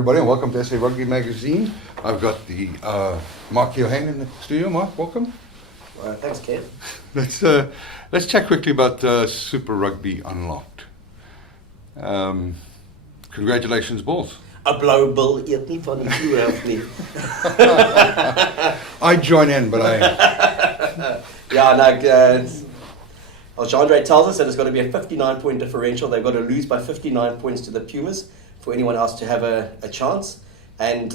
everybody, and welcome to SA Rugby Magazine. I've got the Mark Keohane in the studio. Mark, welcome. Thanks, Kev. Let's chat quickly about Super Rugby Unlocked. Congratulations, Bulls. A blauwe bil eet nie van die vloer nie. I join in, but I... Yeah, no, as Jean-Andre tells us that it's got to be a 59-point differential. They've got to lose by 59 points to the Pumas for anyone else to have a chance. And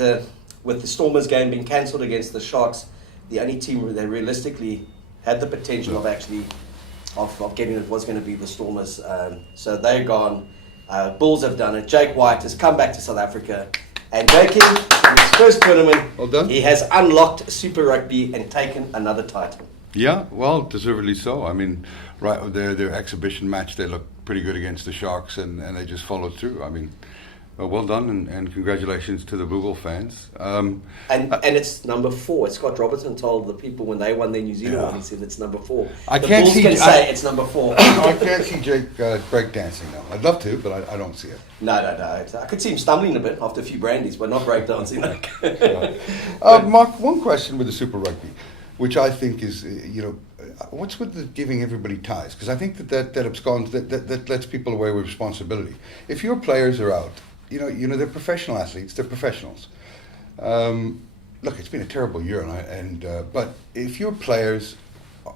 with the Stormers game being cancelled against the Sharks, the only team that realistically had the potential of actually of getting it was going to be the Stormers. So they're gone. Bulls have done it. Jake White has come back to South Africa. And Jake, in his first tournament, Well done. he has unlocked Super Rugby and taken another title. Yeah, well, deservedly so. I mean, right, their exhibition match, they looked pretty good against the Sharks, and they just followed through. I mean, well done, and congratulations to the Boogle fans. And it's number 4. Scott Robertson told the people when they won their New Zealand one, he said it's number 4. I the can't Bulls see- can say it's number 4. I can't see Jake breakdancing now. I'd love to, but I don't see it. No. I could see him stumbling a bit after a few brandies, but not breakdancing. Mark, one question with the Super Rugby, which I think is, what's with the giving everybody ties? Because I think that absconds, that lets people away with responsibility. If your players are out, they're professional athletes, they're professionals. Look, it's been a terrible year, but if your players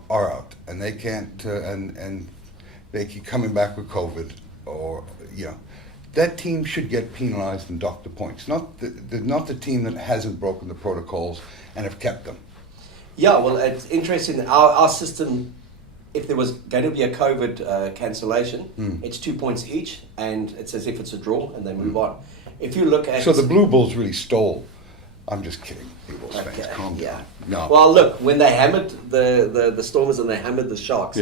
are out and they can't, and they keep coming back with COVID, or that team should get penalised and dock the points, not the team that hasn't broken the protocols and have kept them. Yeah, well, it's interesting. Our system, if there was going to be a COVID cancellation, it's 2 points each, and it's as if it's a draw, and they move on. If you look at... So the Blue Bulls really stole. I'm just kidding. Blue Bulls fans, calm down. No. Well, look, when they hammered the Stormers and they hammered the Sharks,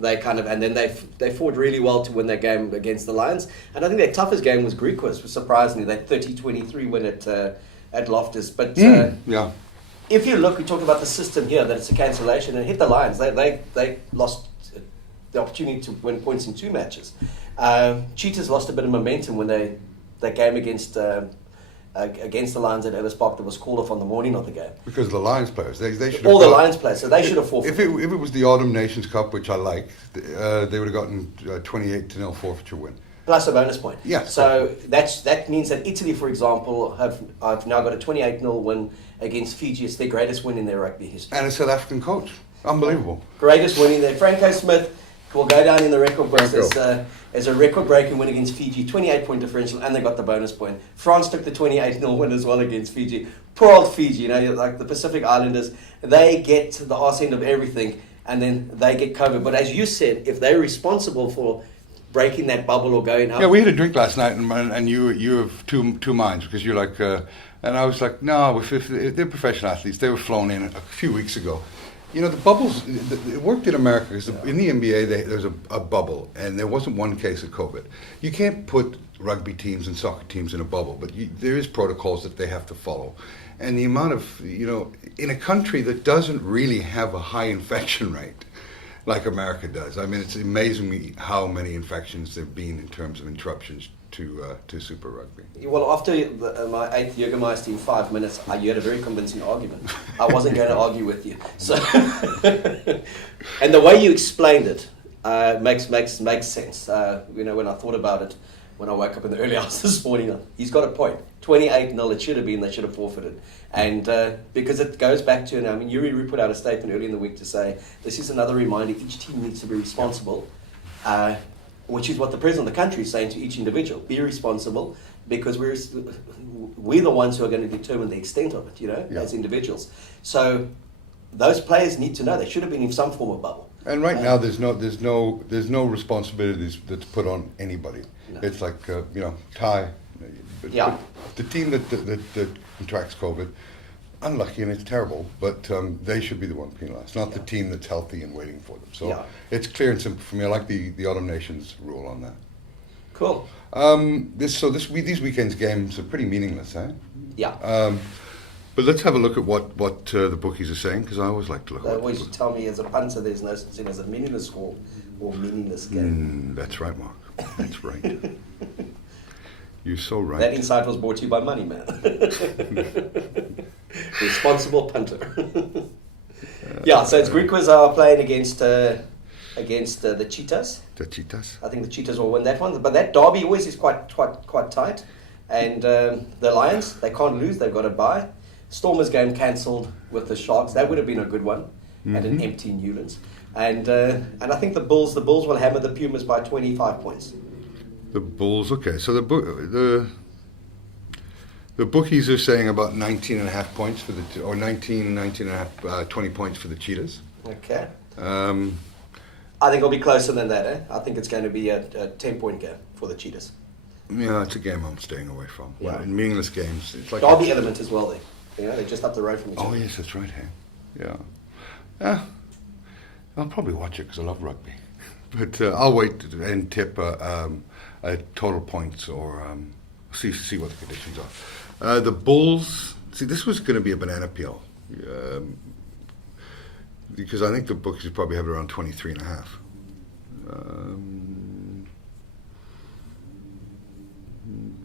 they kind of, and then they fought really well to win that game against the Lions. And I think their toughest game was Griquas, surprisingly, that 30-23 win at Loftus. But if you look, we talked about the system here, that it's a cancellation, and hit the Lions. They lost the opportunity to win points in 2 matches. Cheetahs lost a bit of momentum when that game against the Lions at Ellis Park that was called off on the morning of the game. Because the Lions players, they should have... All the Lions players, so they should have forfeited. If it was the Autumn Nations Cup, which I like, they would have gotten 28-0 forfeiture win. Plus a bonus point. Yeah. So that means that Italy, for example, have now got a 28-0 win against Fiji. It's their greatest win in their rugby history. And a South African coach. Unbelievable. Greatest win in there. Franco Smith will go down in the record books as a record-breaking win against Fiji, 28-point differential, and they got the bonus point. France took the 28-0 win as well against Fiji. Poor old Fiji, like the Pacific Islanders, they get the arse end of everything, and then they get COVID. But as you said, if they're responsible for breaking that bubble or going out... Yeah, we had a drink last night, and you have two minds, because you're like... and I was like, no, if they're professional athletes, they were flown in a few weeks ago. The bubbles, it worked in America, because in the NBA, there's a bubble, and there wasn't one case of COVID. You can't put rugby teams and soccer teams in a bubble, but there is protocols that they have to follow. And the amount of, in a country that doesn't really have a high infection rate, like America does. I mean, it's amazing me how many infections there have been in terms of interruptions to Super Rugby. Well, after my 8th Jägermeister in 5 minutes, you had a very convincing argument. I wasn't going to argue with you. So, and the way you explained it makes sense. When I thought about it, when I woke up in the early hours this morning, he's got a point. 28-0, it should have been, they should have forfeited. And because it goes back to, Yuri put out a statement early in the week to say, this is another reminder, each team needs to be responsible, which is what the president of the country is saying to each individual. Be responsible, because we're the ones who are going to determine the extent of it, as individuals. So those players need to know they should have been in some form of bubble. And right now, there's no responsibilities that's put on anybody. No. It's like Thai. But the team that contracts COVID, unlucky, and it's terrible, but they should be the one penalised, not the team that's healthy and waiting for them. So it's clear and simple for me. I like the Autumn Nations rule on that. Cool. These weekend's games are pretty meaningless, eh? Yeah. But let's have a look at what the bookies are saying, because I always like to look at. They always tell me as a punter, there's no such thing as a meaningless score or meaningless game. That's right, Mark. That's right. You're so right. That insight was brought to you by Money Man. Responsible punter. Yeah, so it's Griquas are playing against the Cheetahs. The Cheetahs. I think the Cheetahs will win that one. But that derby always is quite tight. And the Lions, they can't lose. They've got a bye. Stormers game cancelled with the Sharks. That would have been a good one at an empty Newlands. And I think the Bulls will hammer the Pumas by 25 points. The Bulls, okay. So the bookies are saying about 19.5 points for the, or 19.5, 20 points for the Cheetahs. Okay. I think it'll be closer than that. I think it's going to be a 10-point game for the Cheetahs. Yeah, it's a game I'm staying away from. Yeah. In meaningless games, it's like derby element as well. They're just up the road from each other. Oh yes, that's right. Hey, yeah. I'll probably watch it because I love rugby, but I'll wait and tip total points or see what the conditions are. The Bulls. See, this was going to be a banana peel because I think the books probably have it around 23.5.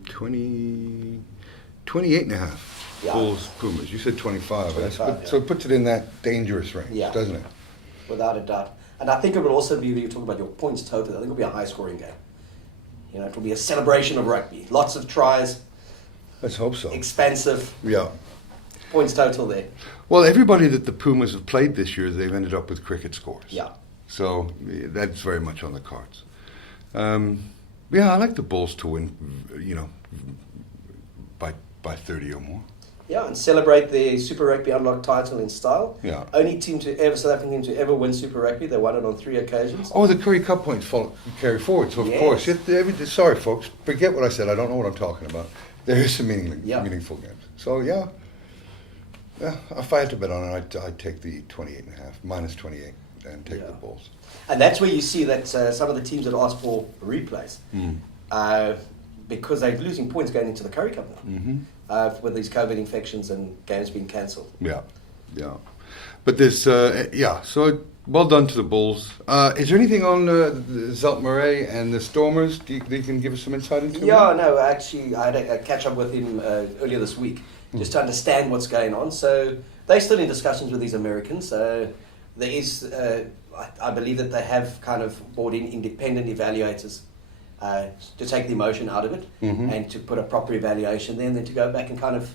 28.5. Yeah. Bulls, Pumas. You said 25. 25, So it puts it in that dangerous range, doesn't it? Without a doubt. And I think it will also be, when you talk about your points total, I think it'll be a high-scoring game. It will be a celebration of rugby. Lots of tries. Let's hope so. Expansive. Yeah. Points total there. Well, everybody that the Pumas have played this year, they've ended up with cricket scores. Yeah. So that's very much on the cards. I like the Bulls to win, by 30 or more. Yeah, and celebrate the Super Rugby Unlocked title in style. Yeah. Only South African team to ever win Super Rugby. They won it on 3 occasions. Oh, the Curry Cup points carry forward. So, of course, sorry, folks, forget what I said. I don't know what I'm talking about. There is some meaningful games. So, yeah, if I had to bet on it, I'd take the 28.5, minus 28, and take the Bulls. And that's where you see that some of the teams that ask for replays, because they're losing points going into the Curry Cup now, with these COVID infections and games being cancelled. Yeah. But there's, so well done to the Bulls. Is there anything on Zelt Murray and the Stormers? Do you can give us some insight into Yeah, no, actually, I had a catch up with him earlier this week, just to understand what's going on. So they're still in discussions with these Americans. There is, I believe that they have kind of brought in independent evaluators to take the emotion out of it and to put a proper evaluation there, and then to go back and kind of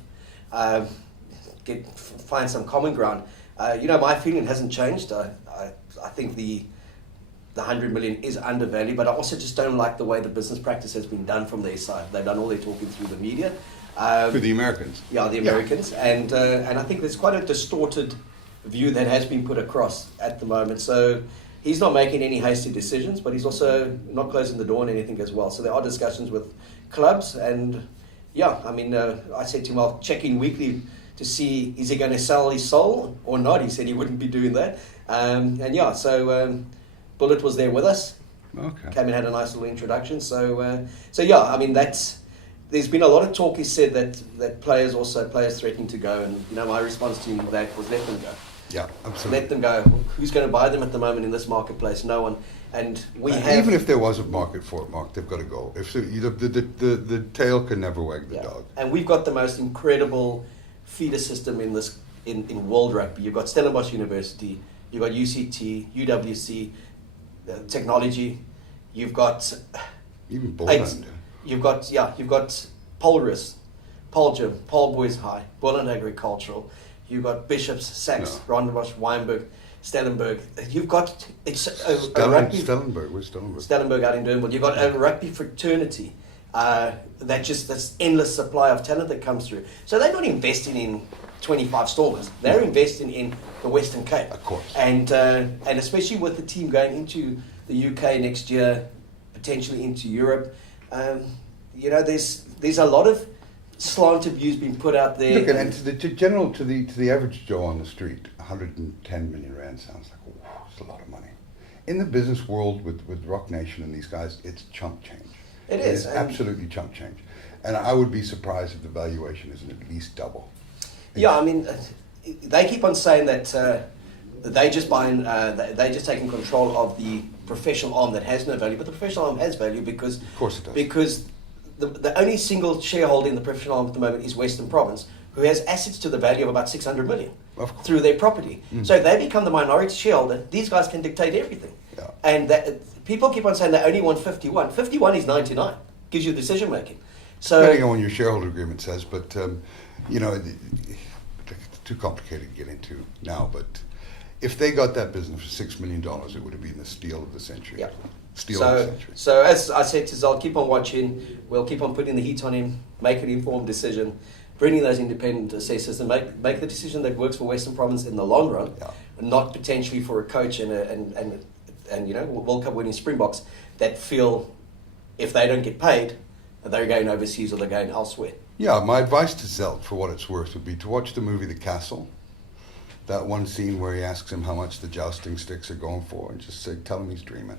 find some common ground. My feeling hasn't changed. I think the 100 million is undervalued, but I also just don't like the way the business practice has been done from their side. They've done all their talking through the media. For the Americans? Yeah, the Americans. And I think there's quite a distorted view that has been put across at the moment. So he's not making any hasty decisions, but he's also not closing the door on anything as well. So there are discussions with clubs, and I said to him, I'll check in weekly to see, is he going to sell his soul or not? He said he wouldn't be doing that. So Bullet was there with us. Okay. Came and had a nice little introduction. There's been a lot of talk, he said, that players threatening to go, and my response to him to that was let them go. Yeah, absolutely. Let them go. Who's going to buy them at the moment in this marketplace? No one. And even if there was a market for it, Mark, they've got to go. If the tail can never wag the dog. And we've got the most incredible feeder system in world rugby. You've got Stellenbosch University, you've got UCT, UWC, technology. You've got even Boland. You've got Polris, Poljim, Paul Boys High, Boland Agricultural. You've got Bishops, Sachs, Rondebosch, Weinberg, Stellenberg. You've got a rugby. Stellenberg. Where's Stellenberg? Stellenberg out in Durban. You've got a rugby fraternity. That's endless supply of talent that comes through. So they're not investing in 25 Stormers. They're investing in the Western Cape. Of course. And especially with the team going into the UK next year, potentially into Europe, there's a lot of slanted views being put out there. Look, and to the average Joe on the street, 110 million rand sounds like it's a lot of money. In the business world with Rock Nation and these guys, it's chump change. It is absolutely chump change, and I would be surprised if the valuation isn't at least double. Yeah, I mean, they keep on saying that they're just taking control of the professional arm that has no value, but the professional arm has value because of course it does. Because the only single shareholder in the professional arm at the moment is Western Province, who has assets to the value of about 600 million through their property. So if they become the minority shareholder, these guys can dictate everything. Yeah. And people keep on saying they only want 51. 51 is 99, gives you decision making. So Depending on what your shareholder agreement says, but you know, it's too complicated to get into now. But if they got that business for $6 million, it would have been the steal of the century. Yeah. Steal of the century. So as I said to Zal, keep on watching. We'll keep on putting the heat on him, make an informed decision, bringing those independent assessors, and make the decision that works for Western Province in the long run, not potentially for a coach and you know, World Cup winning Springboks that feel if they don't get paid, they're going overseas or they're going elsewhere. Yeah, my advice to Zelt, for what it's worth, would be to watch the movie The Castle. That one scene where he asks him how much the jousting sticks are going for, and just say, tell him he's dreaming.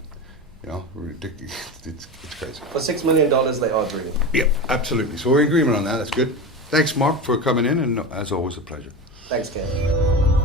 You know, ridiculous. It's crazy. For $6 million, they are dreaming. Yep, absolutely. So we're in agreement on that. That's good. Thanks, Mark, for coming in, and as always, a pleasure. Thanks, Kev.